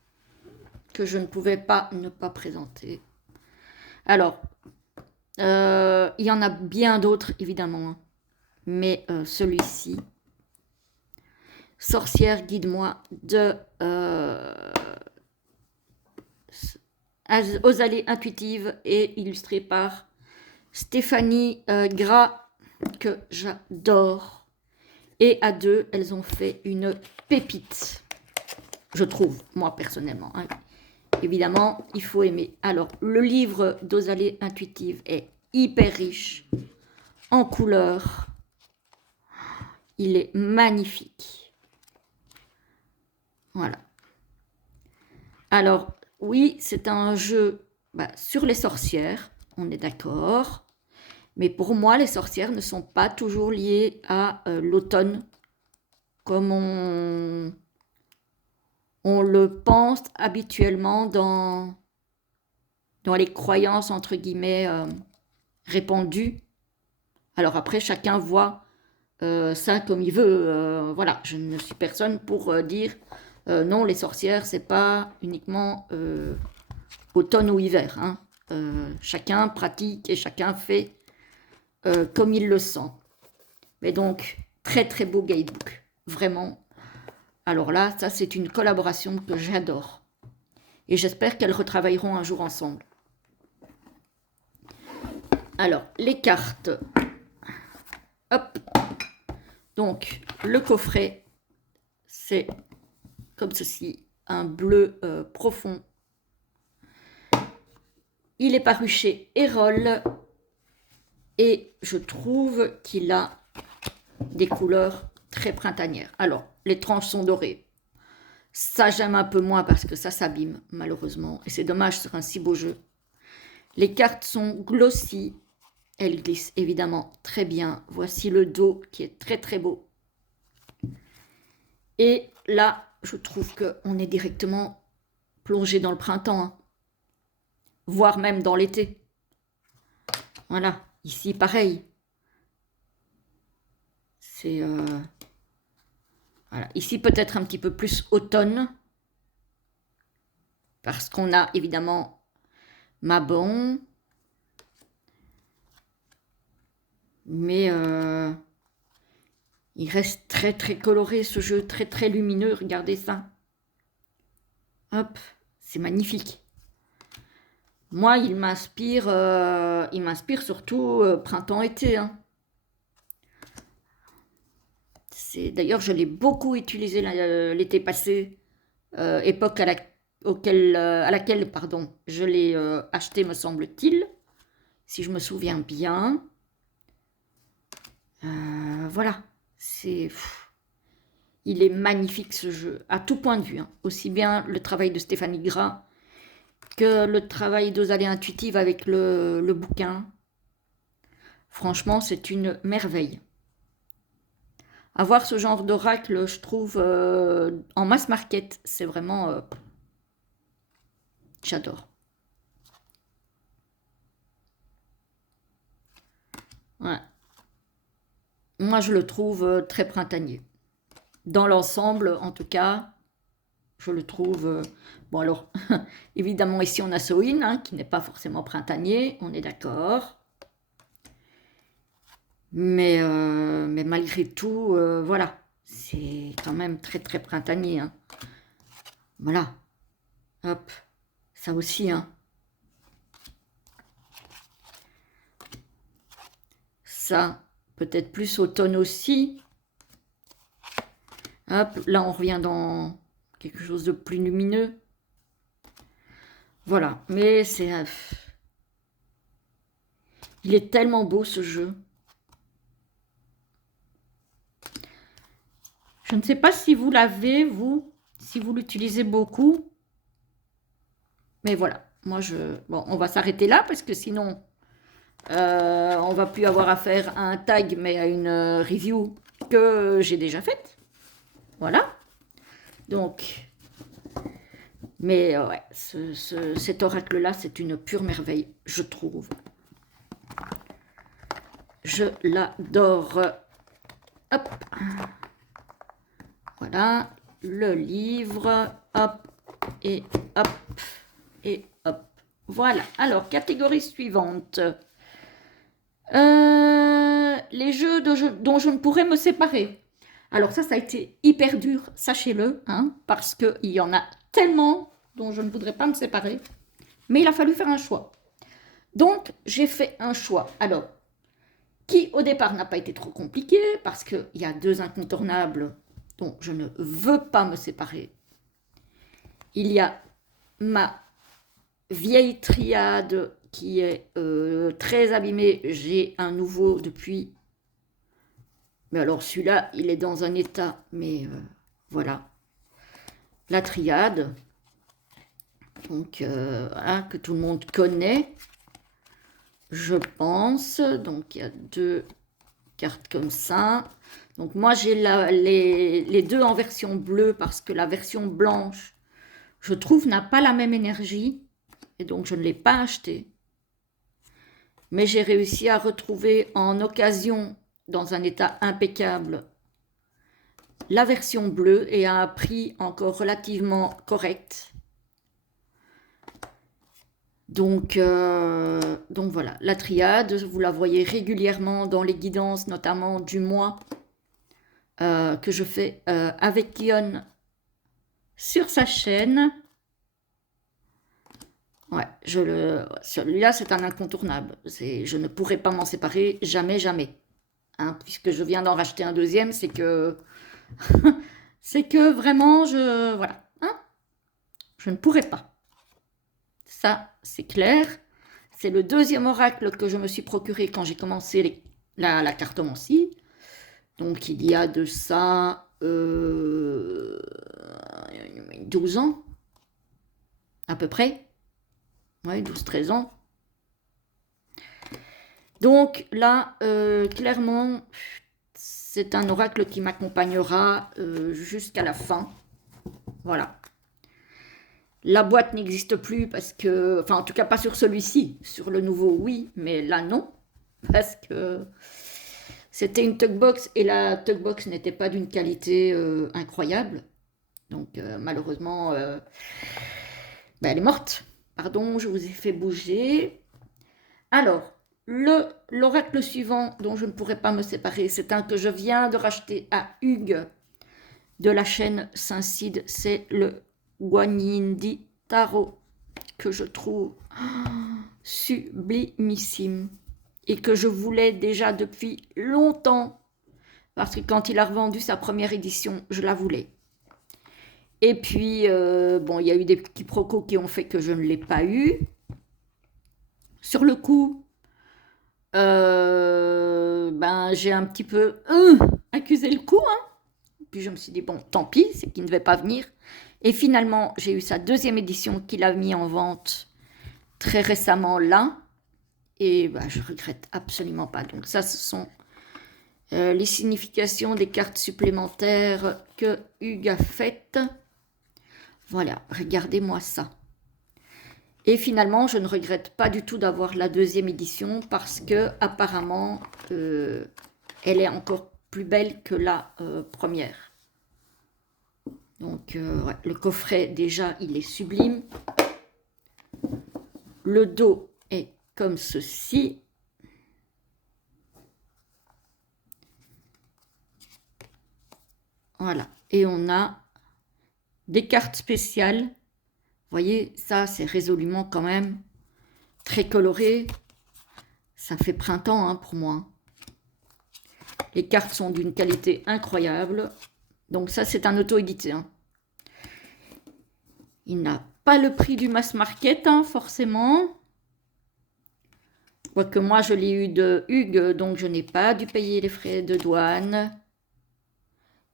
que je ne pouvais pas ne pas présenter. Alors, il y en a bien d'autres, évidemment. Hein. Mais celui-ci, Sorcière, guide-moi, de aux allées intuitives et illustré par Stéphanie Gras, que j'adore. Et à deux, elles ont fait une pépite, je trouve, moi personnellement. Hein. Évidemment, il faut aimer. Alors, le livre d'aux allées intuitives est hyper riche en couleurs. Il est magnifique. Voilà. Alors, oui, c'est un jeu sur les sorcières, on est d'accord. Mais pour moi, les sorcières ne sont pas toujours liées à l'automne, comme on le pense habituellement dans les croyances, entre guillemets, répandue. Alors après, chacun voit ça comme il veut. Voilà, je ne suis personne pour dire non, les sorcières, c'est pas uniquement automne ou hiver. Hein. Chacun pratique et chacun fait comme il le sent. Mais donc, très très beau guidebook, vraiment. Alors là, ça c'est une collaboration que j'adore. Et j'espère qu'elles retravailleront un jour ensemble. Alors, les cartes. Hop. Donc, le coffret, c'est comme ceci, un bleu profond. Il est paru chez Erol et je trouve qu'il a des couleurs très printanières. Alors, les tranches sont dorées. Ça, j'aime un peu moins parce que ça s'abîme, malheureusement. Et c'est dommage sur un si beau jeu. Les cartes sont glossy. Elles glissent évidemment très bien. Voici le dos qui est très très beau. Et là, je trouve qu'on est directement plongé dans le printemps. Hein. Voire même dans l'été. Voilà. Ici, pareil. C'est... Voilà. Ici, peut-être un petit peu plus automne. Parce qu'on a évidemment Mabon. Mais il reste très très coloré ce jeu, très très lumineux. Regardez ça. Hop, c'est magnifique. Moi, il m'inspire surtout printemps-été. Hein. D'ailleurs, je l'ai beaucoup utilisé l'été passé, époque à laquelle pardon, je l'ai acheté, me semble-t-il, si je me souviens bien. Voilà, il est magnifique ce jeu, à tout point de vue. Hein. Aussi bien le travail de Stéphanie Gras que le travail d'Osalie Intuitive avec le bouquin. Franchement, c'est une merveille. Avoir ce genre d'oracle, je trouve, en mass market, c'est vraiment... j'adore. Ouais. Moi, je le trouve très printanier. Dans l'ensemble, en tout cas, je le trouve... bon, alors, évidemment, ici, on a Soin, hein, qui n'est pas forcément printanier, on est d'accord. Mais malgré tout, voilà, c'est quand même très, très printanier. Hein. Voilà. Hop, ça aussi, hein. Ça, peut-être plus automne aussi. Hop, là, on revient dans quelque chose de plus lumineux. Voilà, mais c'est... il est tellement beau, ce jeu. Je ne sais pas si vous l'avez, vous, si vous l'utilisez beaucoup. Mais voilà, moi, bon, on va s'arrêter là, parce que sinon... on va plus avoir à faire un tag, mais à une review que j'ai déjà faite. Voilà. Donc, mais ouais, cet oracle-là, c'est une pure merveille, je trouve. Je l'adore. Hop. Voilà, le livre. Hop, et hop, et hop. Voilà, alors, catégorie suivante. Les jeux dont je ne pourrais me séparer. Alors ça a été hyper dur, sachez-le, hein, parce qu'il y en a tellement dont je ne voudrais pas me séparer. Mais il a fallu faire un choix. Donc, j'ai fait un choix. Alors, qui au départ n'a pas été trop compliqué, parce qu'il y a deux incontournables dont je ne veux pas me séparer. Il y a ma vieille triade qui est très abîmée. J'ai un nouveau depuis. Mais alors celui-là, il est dans un état, mais voilà. La triade, donc voilà, que tout le monde connaît, je pense. Donc il y a deux cartes comme ça. Donc moi j'ai les deux en version bleue parce que la version blanche, je trouve, n'a pas la même énergie. Et donc je ne l'ai pas acheté. Mais j'ai réussi à retrouver en occasion, dans un état impeccable, la version bleue et à un prix encore relativement correct. Donc voilà, la triade, vous la voyez régulièrement dans les guidances, notamment du mois que je fais avec Guillaume sur sa chaîne. Ouais, celui-là, c'est un incontournable. Je ne pourrais pas m'en séparer, jamais, jamais. Hein, puisque je viens d'en racheter un deuxième, c'est que c'est que vraiment, voilà, hein, je ne pourrais pas. Ça, c'est clair. C'est le deuxième oracle que je me suis procuré quand j'ai commencé la cartomancie. Donc, il y a de ça 12 ans, à peu près. Ouais, 12-13 ans. Donc là, clairement, c'est un oracle qui m'accompagnera jusqu'à la fin. Voilà. La boîte n'existe plus parce que, enfin en tout cas pas sur celui-ci, sur le nouveau oui, mais là non, parce que c'était une tugbox et la tugbox n'était pas d'une qualité incroyable. Donc malheureusement, ben, elle est morte. Pardon, je vous ai fait bouger. Alors, l'oracle suivant dont je ne pourrais pas me séparer, c'est un que je viens de racheter à Hugues de la chaîne Saint-Cide, c'est le Guanyin Tarot, que je trouve sublimissime et que je voulais déjà depuis longtemps, parce que quand il a revendu sa première édition, je la voulais. Et puis, bon, il y a eu des quiproquos qui ont fait que je ne l'ai pas eu. Sur le coup, ben, j'ai un petit peu accusé le coup, hein. Puis je me suis dit, bon, tant pis, c'est qu'il ne devait pas venir. Et finalement, j'ai eu sa deuxième édition qu'il a mis en vente très récemment là. Et ben, je regrette absolument pas. Donc ça, ce sont les significations des cartes supplémentaires que Hugues a faites. Voilà, regardez-moi ça. Et finalement, je ne regrette pas du tout d'avoir la deuxième édition parce que apparemment, elle est encore plus belle que la première. Donc, ouais, le coffret, déjà, il est sublime. Le dos est comme ceci. Voilà. Et on a des cartes spéciales. Vous voyez, ça, c'est résolument quand même très coloré. Ça fait printemps hein, pour moi. Les cartes sont d'une qualité incroyable. Donc ça, c'est un auto-édité. Hein. Il n'a pas le prix du mass market, hein, forcément. Quoique moi, je l'ai eu de Hugues, donc je n'ai pas dû payer les frais de douane,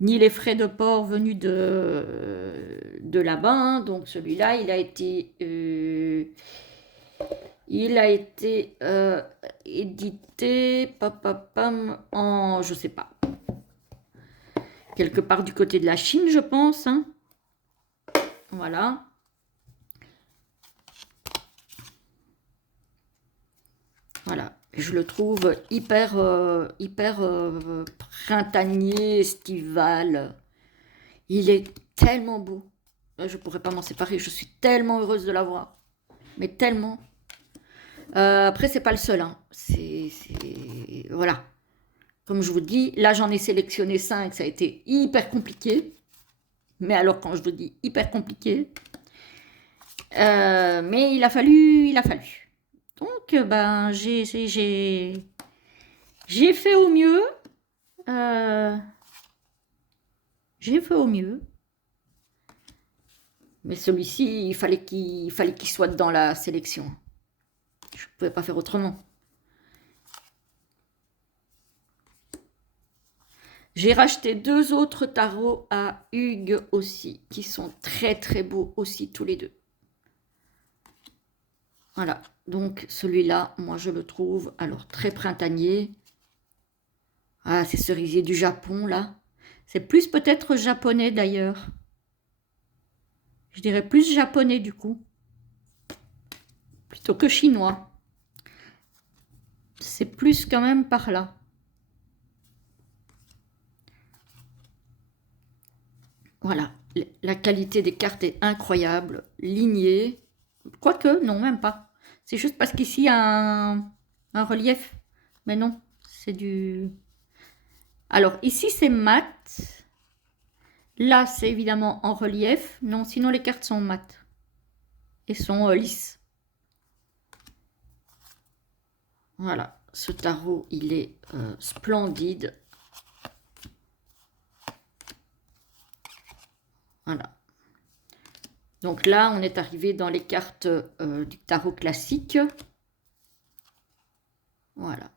ni les frais de port venus de là-bas. Hein. Donc celui-là, il a été édité en, je sais pas, quelque part du côté de la Chine, je pense. Hein. Voilà. Voilà. Je le trouve hyper printanier, estival. Il est tellement beau. Je ne pourrais pas m'en séparer. Je suis tellement heureuse de l'avoir. Mais tellement. Après, c'est pas le seul. Hein. Voilà. Comme je vous dis, là, j'en ai sélectionné 5. Ça a été hyper compliqué. Mais alors, quand je vous dis hyper compliqué. Mais il a fallu. Donc, ben, j'ai fait au mieux. J'ai fait au mieux. Mais celui-ci, il fallait qu'il soit dans la sélection. Je ne pouvais pas faire autrement. J'ai racheté 2 autres tarots à Hugues aussi, qui sont très très beaux aussi tous les deux. Voilà, donc celui-là, moi je le trouve alors très printanier. Ah, c'est cerisier du Japon là. C'est plus peut-être japonais d'ailleurs. Je dirais plus japonais du coup. Plutôt que chinois. c'est plus quand même par là. Voilà, la qualité des cartes est incroyable, lignée, quoique, non, même pas. C'est juste parce qu'ici, il y a un relief, mais non, c'est du... Alors, ici, c'est mat, là, c'est évidemment en relief, non, sinon les cartes sont mates et sont lisses. Voilà, ce tarot, il est splendide. Voilà. Donc là, on est arrivé dans les cartes du tarot classique. Voilà.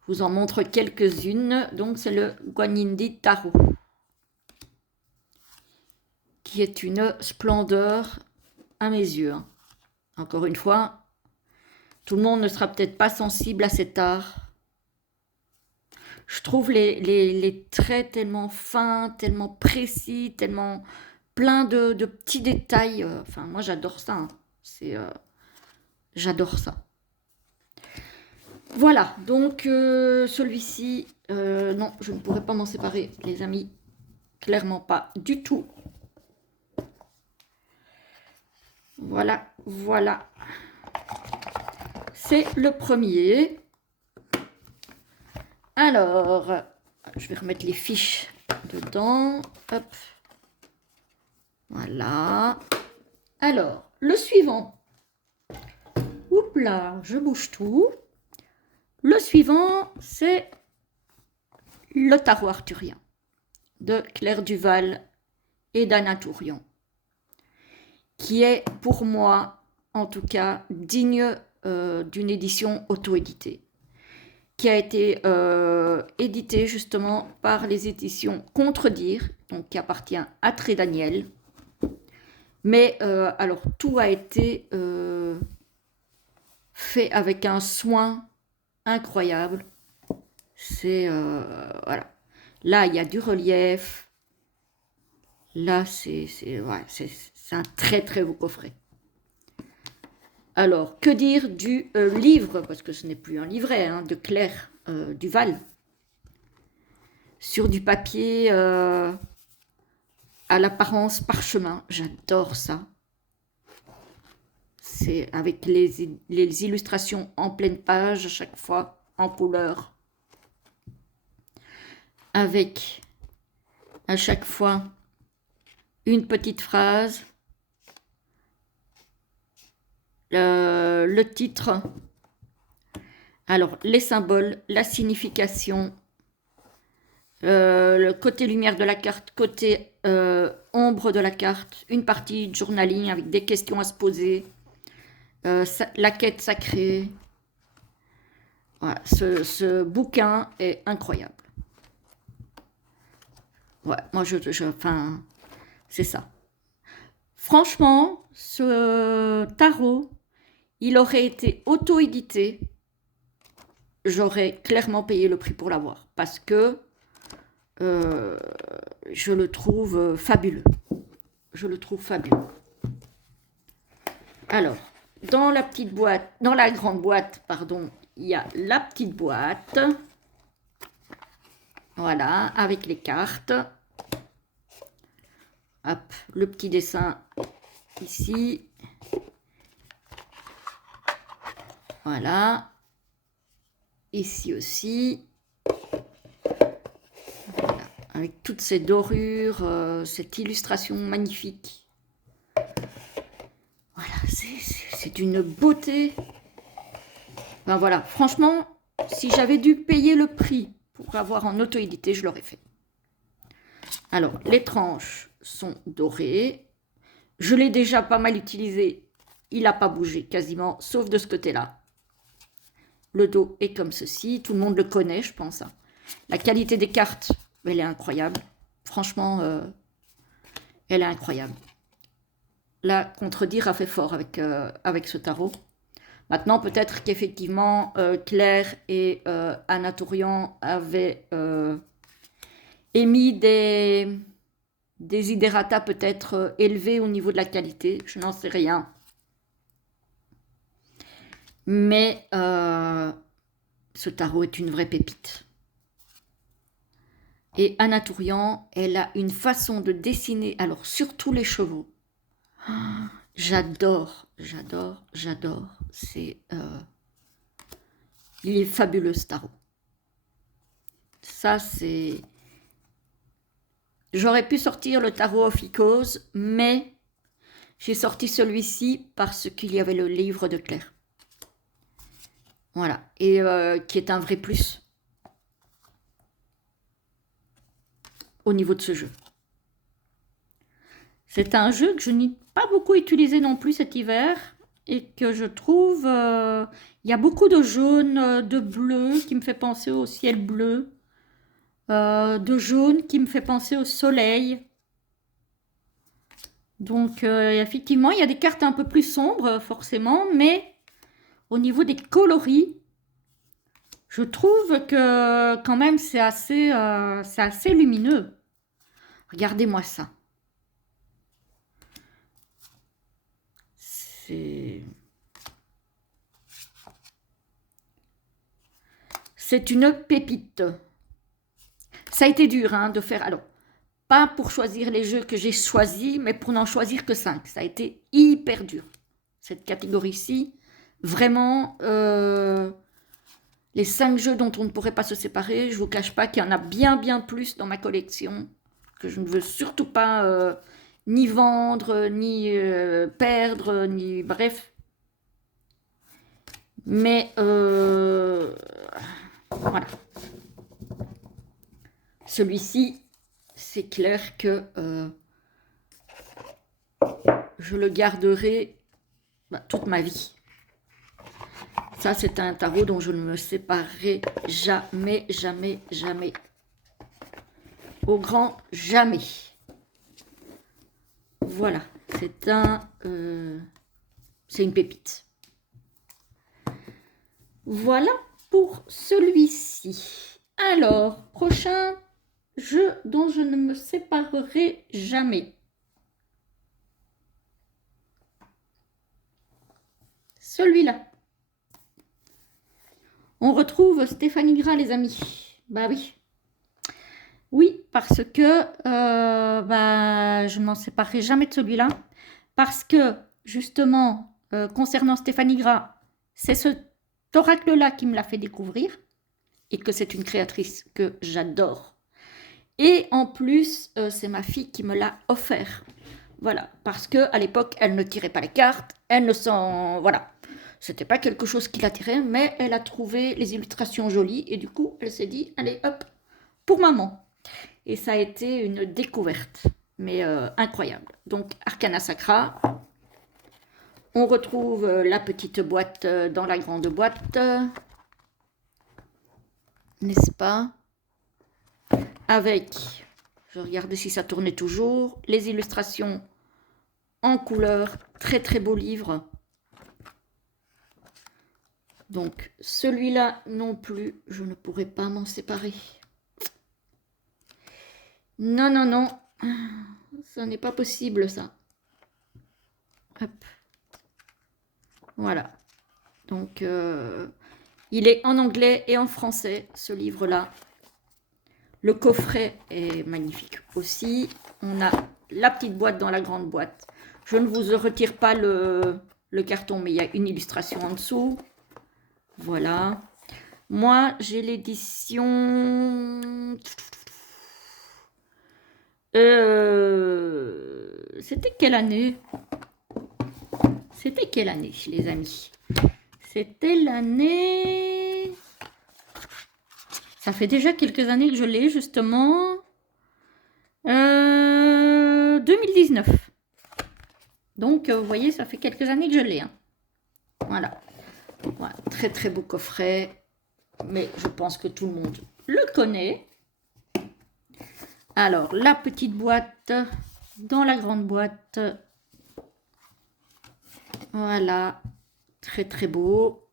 Je vous en montre quelques-unes. Donc, c'est le Guanyin Tarot, qui est une splendeur à mes yeux. Encore une fois, tout le monde ne sera peut-être pas sensible à cet art. Je trouve les traits tellement fins, tellement précis, tellement plein de petits détails. Enfin, moi, j'adore ça. Hein. J'adore ça. Voilà, donc celui-ci, non, je ne pourrais pas m'en séparer, les amis. Clairement pas du tout. Voilà, voilà. C'est le premier. Alors, je vais remettre les fiches dedans. Hop. Voilà. Alors, le suivant. Oups là, je bouge tout. Le suivant, c'est le tarot arthurien de Claire Duval et d'Anna Tourion, qui est pour moi, en tout cas, digne d'une édition auto-éditée, qui a été éditée justement par les éditions Contredire, donc qui appartient à Tré Daniel. Mais alors, tout a été fait avec un soin incroyable. C'est voilà. Là, il y a du relief. Là, c'est un très très beau coffret. Alors, que dire du livre, parce que ce n'est plus un livret, hein, de Claire Duval, sur du papier à l'apparence parchemin. J'adore ça. C'est avec les illustrations en pleine page à chaque fois, en couleur. Avec à chaque fois une petite phrase, le titre, alors les symboles, la signification, le côté lumière de la carte, côté ombre de la carte, une partie de journaling avec des questions à se poser, la quête sacrée. Voilà, ce bouquin est incroyable. Ouais, moi enfin, c'est ça. Franchement, ce tarot, il aurait été auto-édité, j'aurais clairement payé le prix pour l'avoir, parce que je le trouve fabuleux. Je le trouve fabuleux. Alors, dans la petite boîte, dans la grande boîte, pardon, il y a la petite boîte. Voilà, avec les cartes. Hop, le petit dessin ici. Voilà. Ici aussi. Voilà. Avec toutes ces dorures, cette illustration magnifique. Voilà, c'est d'une beauté. Ben voilà, franchement, si j'avais dû payer le prix pour avoir en auto-édité, je l'aurais fait. Alors, les tranches sont dorées. Je l'ai déjà pas mal utilisé. Il n'a pas bougé quasiment, sauf de ce côté-là. Le dos est comme ceci. Tout le monde le connaît, je pense. La qualité des cartes, elle est incroyable. Franchement, elle est incroyable. Là, Contredire a fait fort avec ce tarot. Maintenant, peut-être qu'effectivement, Claire et Anna Tourion avaient émis des desiderata peut-être élevés au niveau de la qualité. Je n'en sais rien. Mais ce tarot est une vraie pépite. Et Anna Tourian, elle a une façon de dessiner, alors surtout les chevaux. J'adore, j'adore, j'adore. Il est fabuleux ce tarot. Ça, c'est... J'aurais pu sortir le tarot of Icôse, mais j'ai sorti celui-ci parce qu'il y avait le livre de Claire. Voilà, et qui est un vrai plus au niveau de ce jeu. C'est un jeu que je n'ai pas beaucoup utilisé non plus cet hiver et que je trouve... il y a beaucoup de jaune, de bleu qui me fait penser au ciel bleu, de jaune qui me fait penser au soleil. Donc effectivement, il y a des cartes un peu plus sombres forcément, mais au niveau des coloris, je trouve que quand même c'est assez lumineux. Regardez-moi ça. C'est une pépite. Ça a été dur hein, de faire... Alors, pas pour choisir les jeux que j'ai choisis, mais pour n'en choisir que 5. Ça a été hyper dur. Cette catégorie-ci, vraiment, les 5 jeux dont on ne pourrait pas se séparer, je ne vous cache pas qu'il y en a bien plus dans ma collection, que je ne veux surtout pas ni vendre, ni perdre, ni... Bref. Mais, voilà. Celui-ci, c'est clair que je le garderai toute ma vie. Ça, c'est un tarot dont je ne me séparerai jamais, jamais, jamais. Au grand jamais. Voilà, c'est une pépite. Voilà pour celui-ci. Alors, prochain jeu dont je ne me séparerai jamais. Celui-là. On retrouve Stéphanie Gras, les amis. Bah oui. Oui, parce que je ne m'en séparerai jamais de celui-là. Parce que, justement, concernant Stéphanie Gras, c'est cet oracle-là qui me l'a fait découvrir. Et que c'est une créatrice que j'adore. Et en plus, c'est ma fille qui me l'a offert. Voilà, parce qu'à l'époque, elle ne tirait pas les cartes, elle ne s'en... Voilà, c'était pas quelque chose qui l'attirait, mais elle a trouvé les illustrations jolies, et du coup, elle s'est dit, allez, hop, pour maman. Et ça a été une découverte, mais incroyable. Donc, Arcana Sacra, on retrouve la petite boîte dans la grande boîte, n'est-ce pas? Avec, je regardais si ça tournait toujours, les illustrations en couleur, très beau livre. Donc celui-là non plus, je ne pourrais pas m'en séparer. Non, non, non, ça n'est pas possible ça. Hop. Voilà. Donc il est en anglais et en français, ce livre-là. Le coffret est magnifique aussi. On a la petite boîte dans la grande boîte. Je ne vous retire pas le carton, mais il y a une illustration en dessous. Voilà. Moi, j'ai l'édition... C'était quelle année? C'était quelle année, les amis? C'était l'année... Ça fait déjà quelques années que je l'ai, justement. 2019. Donc, vous voyez, ça fait quelques années que je l'ai. Hein. Voilà. Voilà. Très beau coffret. Mais je pense que tout le monde le connaît. Alors, la petite boîte dans la grande boîte. Voilà. Très beau.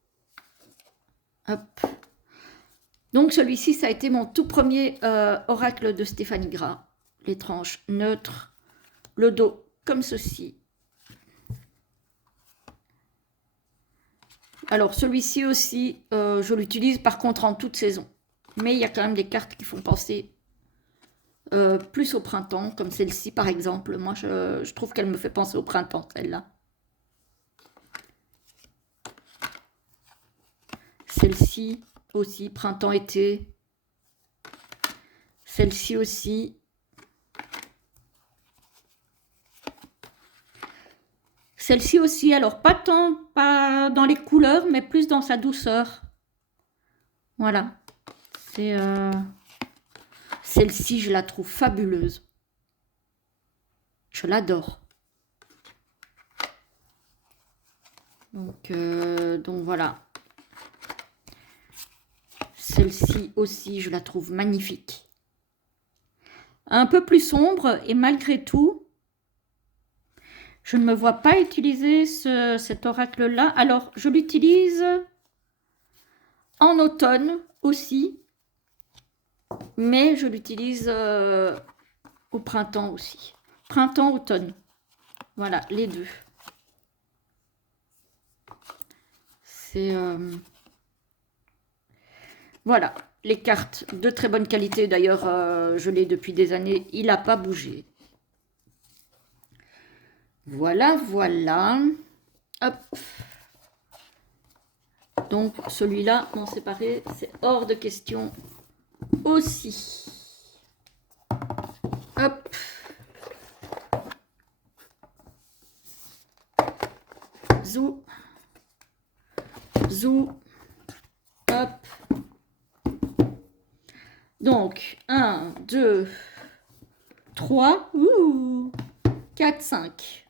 Hop. Donc, celui-ci, ça a été mon tout premier oracle de Stéphanie Gras. Les tranches neutres. Le dos comme ceci. Alors, celui-ci aussi, je l'utilise par contre en toute saison. Mais il y a quand même des cartes qui font penser plus au printemps, comme celle-ci par exemple. Moi, je trouve qu'elle me fait penser au printemps, celle-là. Celle-ci aussi, printemps-été. Celle-ci aussi. Celle-ci aussi, alors pas tant pas dans les couleurs, mais plus dans sa douceur. Voilà. C'est celle-ci, je la trouve fabuleuse. Je l'adore. Donc voilà. Celle-ci aussi, je la trouve magnifique. Un peu plus sombre et malgré tout, je ne me vois pas utiliser cet oracle-là. Alors, je l'utilise en automne aussi, mais je l'utilise au printemps aussi. Printemps-automne. Voilà, les deux. C'est... Voilà, les cartes de très bonne qualité. D'ailleurs, je l'ai depuis des années. Il n'a pas bougé. Voilà, voilà. Hop. Donc, celui-là, m'en séparer, c'est hors de question aussi. Hop. Zou. Zou. Hop. Donc, 1, 2, 3, 4, 5.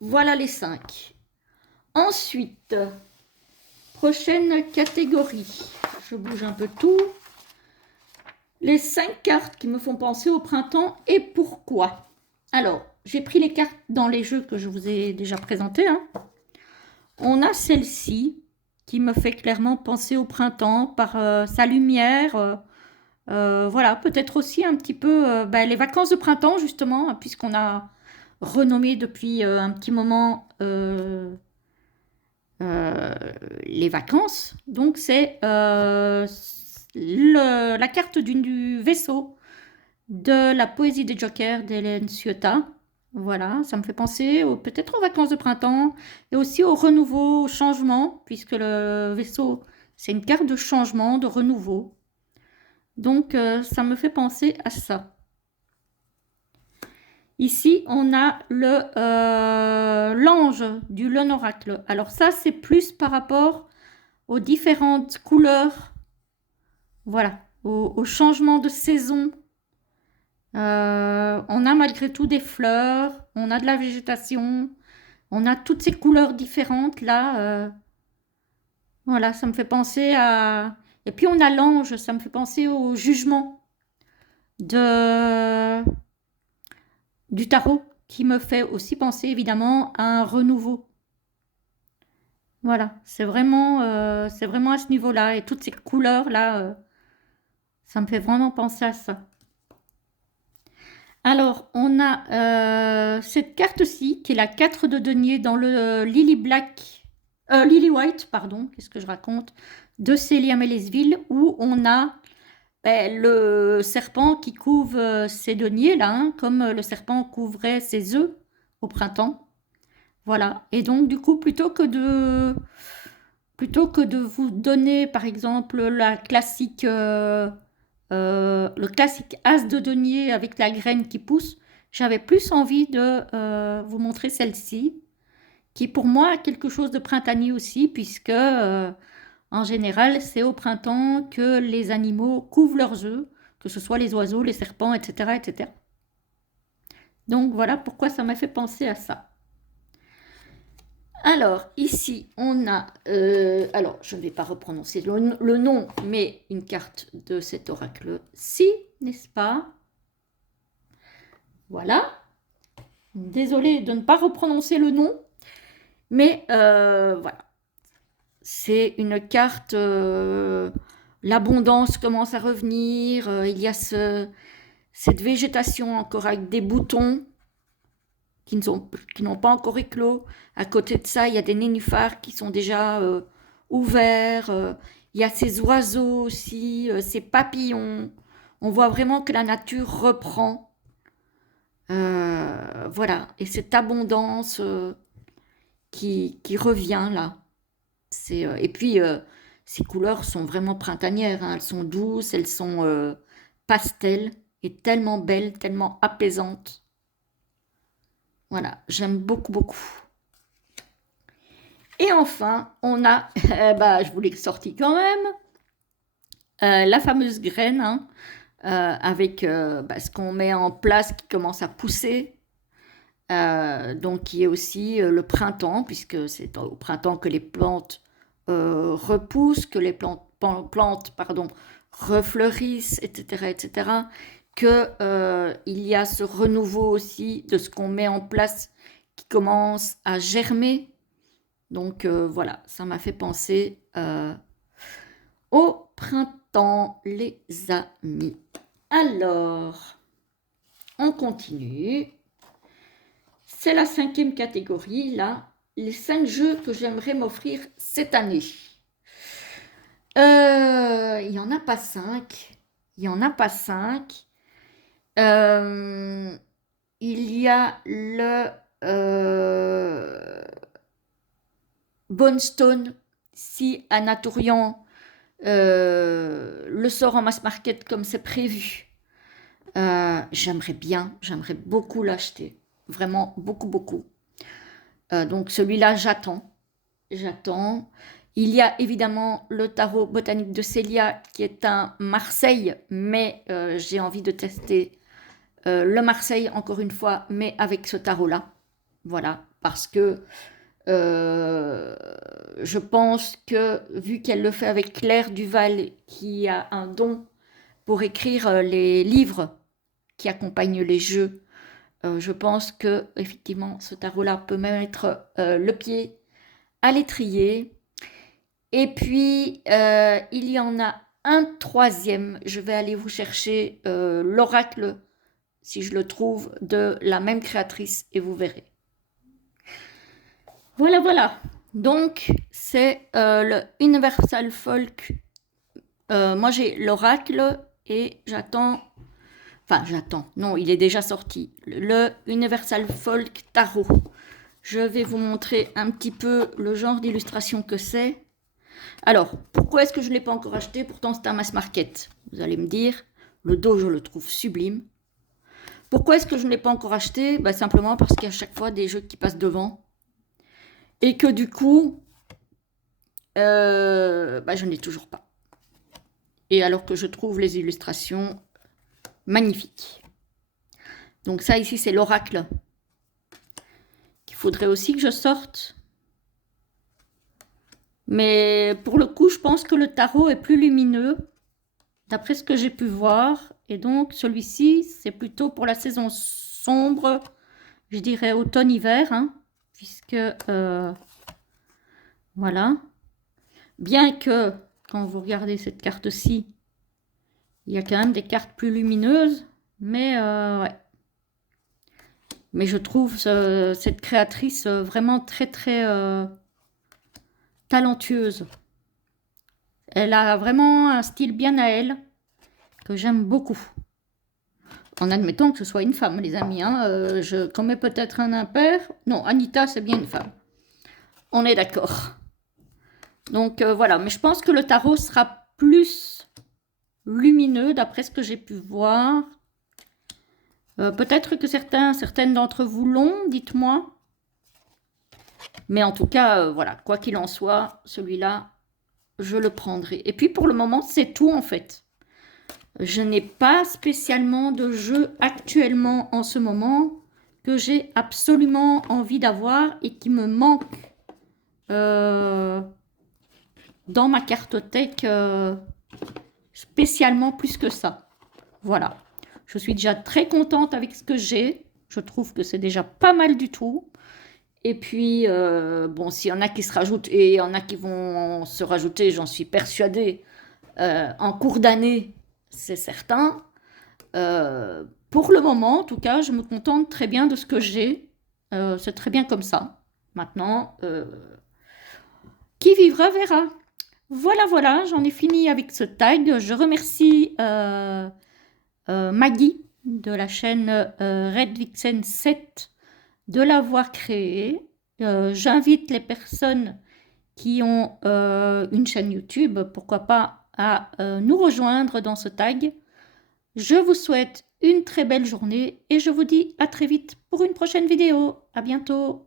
Voilà les 5. Ensuite, prochaine catégorie. Je bouge un peu tout. Les 5 cartes qui me font penser au printemps et pourquoi. Alors, j'ai pris les cartes dans les jeux que je vous ai déjà présentés. Hein. On a celle-ci qui me fait clairement penser au printemps par sa lumière. Voilà, peut-être aussi un petit peu les vacances de printemps, justement, puisqu'on a renommé depuis un petit moment les vacances. Donc, c'est la carte du vaisseau de la poésie des Jokers d'Hélène Ciotat. Voilà, ça me fait penser peut-être aux vacances de printemps et aussi au renouveau, au changement, puisque le vaisseau, c'est une carte de changement, de renouveau. Donc, ça me fait penser à ça. Ici, on a l'ange du Lonoracle. Alors ça, c'est plus par rapport aux différentes couleurs. Voilà, au changement de saison. On a malgré tout des fleurs, on a de la végétation, on a toutes ces couleurs différentes là. Voilà, ça me fait penser à... Et puis on a l'ange, ça me fait penser au jugement du tarot, qui me fait aussi penser évidemment à un renouveau. Voilà, c'est vraiment à ce niveau-là. Et toutes ces couleurs-là, ça me fait vraiment penser à ça. Alors, on a cette carte-ci, qui est la 4 de denier dans le Lily White, pardon, qu'est-ce que je raconte, de Célia Mélesville, où on a le serpent qui couvre ses deniers, là, hein, comme le serpent couvrait ses œufs au printemps. Voilà. Et donc, du coup, plutôt que de vous donner, par exemple, le classique as de denier avec la graine qui pousse, j'avais plus envie de vous montrer celle-ci, qui pour moi a quelque chose de printanier aussi, puisque en général, c'est au printemps que les animaux couvent leurs œufs, que ce soit les oiseaux, les serpents, etc., etc. Donc voilà pourquoi ça m'a fait penser à ça. Alors, ici, on a... alors, je ne vais pas reprononcer le nom, mais une carte de cet oracle-ci, n'est-ce pas? Voilà. Désolée de ne pas reprononcer le nom, mais voilà. C'est une carte... l'abondance commence à revenir. Il y a cette végétation encore avec des boutons. qui n'ont pas encore éclos. À côté de ça, il y a des nénuphars qui sont déjà ouverts. Il y a ces oiseaux aussi, ces papillons. On voit vraiment que la nature reprend. Voilà, et cette abondance qui revient là. Et puis, ces couleurs sont vraiment printanières, hein. Elles sont douces, elles sont pastel et tellement belles, tellement apaisantes. Voilà, j'aime beaucoup, beaucoup. Et enfin, on a, bah, je vous l'ai sorti quand même, la fameuse graine, hein, avec bah, ce qu'on met en place qui commence à pousser. Donc, qui est aussi le printemps, puisque c'est au printemps que les plantes repoussent, que les plantes pardon, refleurissent, etc., etc., que il y a ce renouveau aussi de ce qu'on met en place qui commence à germer. Donc voilà, ça m'a fait penser au printemps, les amis. Alors, on continue. C'est la 5e catégorie, là, les 5 jeux que j'aimerais m'offrir cette année. Il n'y en a pas 5. Il n'y en a pas 5. Il y a le Bone Stone, si Anatolian le sort en mass market comme c'est prévu. J'aimerais beaucoup l'acheter. Vraiment beaucoup, beaucoup. Donc celui-là, j'attends. Il y a évidemment le tarot botanique de Célia qui est un Marseille, mais j'ai envie de tester le Marseille encore une fois, mais avec ce tarot-là. Voilà, parce que je pense que vu qu'elle le fait avec Claire Duval, qui a un don pour écrire les livres qui accompagnent les jeux, je pense que effectivement ce tarot-là peut même être le pied à l'étrier. Et puis il y en a un troisième. Je vais aller vous chercher l'oracle, si je le trouve, de la même créatrice et vous verrez. Voilà, voilà. Donc c'est le Universal Folk. Moi j'ai l'oracle et j'attends. Enfin, j'attends. Non, il est déjà sorti. Le Universal Folk Tarot. Je vais vous montrer un petit peu le genre d'illustration que c'est. Alors, pourquoi est-ce que je ne l'ai pas encore acheté? Pourtant, c'est un mass market. Vous allez me dire, le dos, je le trouve sublime. Pourquoi est-ce que je ne l'ai pas encore acheté? Bah, simplement parce qu'il y a à chaque fois des jeux qui passent devant. Et que du coup, bah, je n'ai toujours pas. Et alors que je trouve les illustrations magnifiques. Donc ça, ici, c'est l'oracle qu'il faudrait aussi que je sorte. Mais pour le coup, je pense que le tarot est plus lumineux, d'après ce que j'ai pu voir. Et donc, celui-ci, c'est plutôt pour la saison sombre, je dirais automne-hiver, hein, puisque, voilà. Bien que, quand vous regardez cette carte-ci, il y a quand même des cartes plus lumineuses, mais ouais. Mais je trouve cette créatrice vraiment très, très talentueuse. Elle a vraiment un style bien à elle, que j'aime beaucoup. En admettant que ce soit une femme, les amis. Hein. Je commets peut-être un impair. Non, Anita, c'est bien une femme. On est d'accord. Donc voilà, mais je pense que le tarot sera plus lumineux, d'après ce que j'ai pu voir. Peut-être que certaines d'entre vous l'ont, dites-moi. Mais en tout cas, voilà, quoi qu'il en soit, celui-là, je le prendrai. Et puis pour le moment, c'est tout en fait. Je n'ai pas spécialement de jeu actuellement en ce moment que j'ai absolument envie d'avoir et qui me manque dans ma cartothèque spécialement plus que ça. Voilà. Je suis déjà très contente avec ce que j'ai. Je trouve que c'est déjà pas mal du tout. Et puis, bon, s'il y en a qui se rajoutent, et il y en a qui vont se rajouter, j'en suis persuadée, en cours d'année, c'est certain. Pour le moment, en tout cas, je me contente très bien de ce que j'ai. c'est très bien comme ça. Maintenant, qui vivra verra. Voilà, voilà, j'en ai fini avec ce tag. Je remercie Maggie de la chaîne Red Vixen 7 de l'avoir créé. J'invite les personnes qui ont une chaîne YouTube, pourquoi pas, à nous rejoindre dans ce tag. Je vous souhaite une très belle journée et je vous dis à très vite pour une prochaine vidéo. À bientôt.